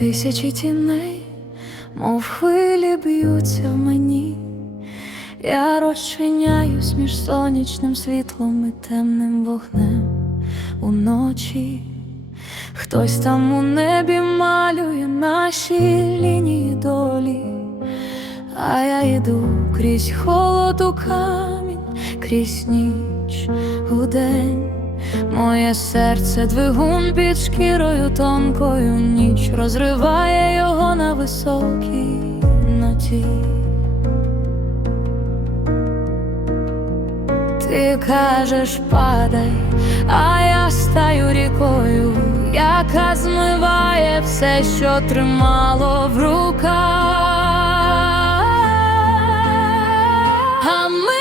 тисячі тіней, мов хвилі б'ються в мені. Я розчиняюсь між сонячним світлом і темним вогнем уночі. Хтось там у небі малює наші лінії долі, а я йду крізь холод у камінь, крізь ніч у день. Моє серце двигун під шкірою тонкою ніч розриває його на високій ноті. Ти кажеш, падай, а я стаю рікою, яка змиває все, що тримало в руках. А ми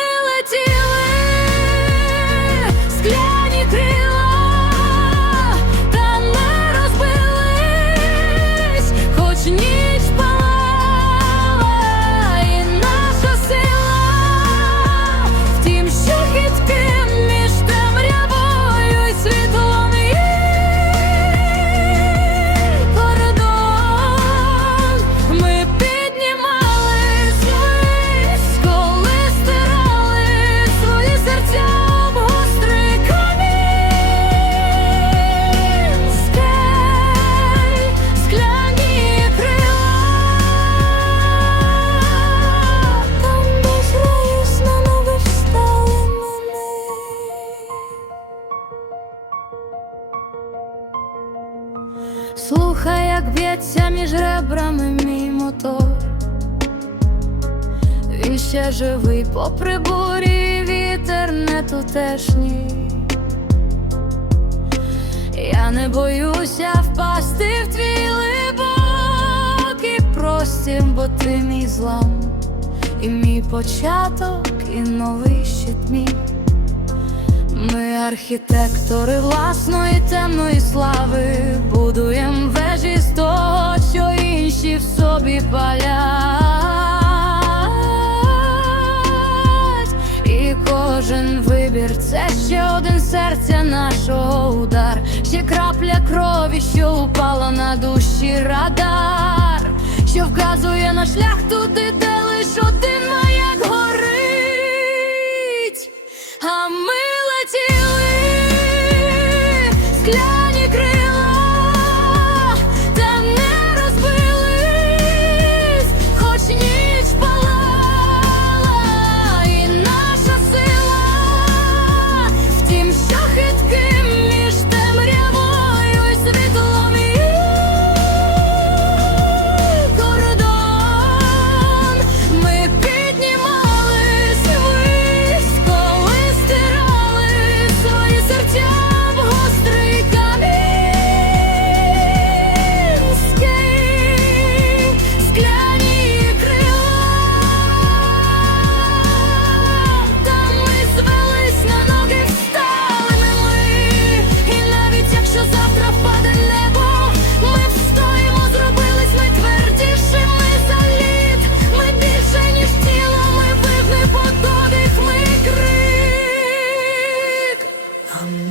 Слухай, як б'ється між ребрами мій мотор. Він ще живий, попри бурі, вітер не тутешній. Я не боюся впасти в твій глибокий простір, бо ти мій злам, і мій початок, і новий щит мій. Ми архітектори власної темної слави, кожен вибір. Це ще один серця нашого удар, ще крапля крові, що упала на душі радар, що вказує на шлях туди, де лиш один маяк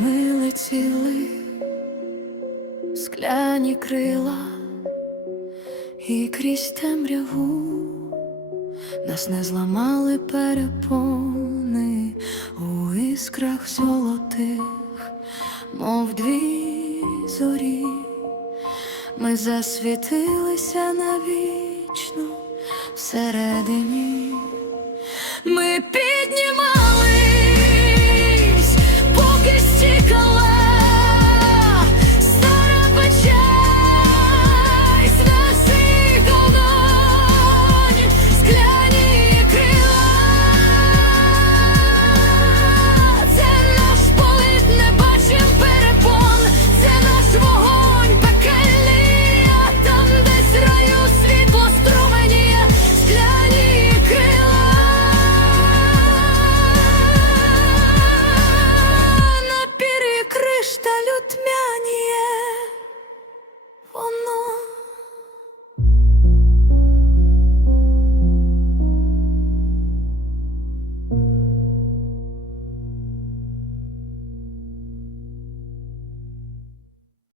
ми летіли скляні крила і крізь темряву. Нас не зламали перепони у іскрах золотих, мов дві зорі. Ми засвітилися навічно всередині. Ми піднімали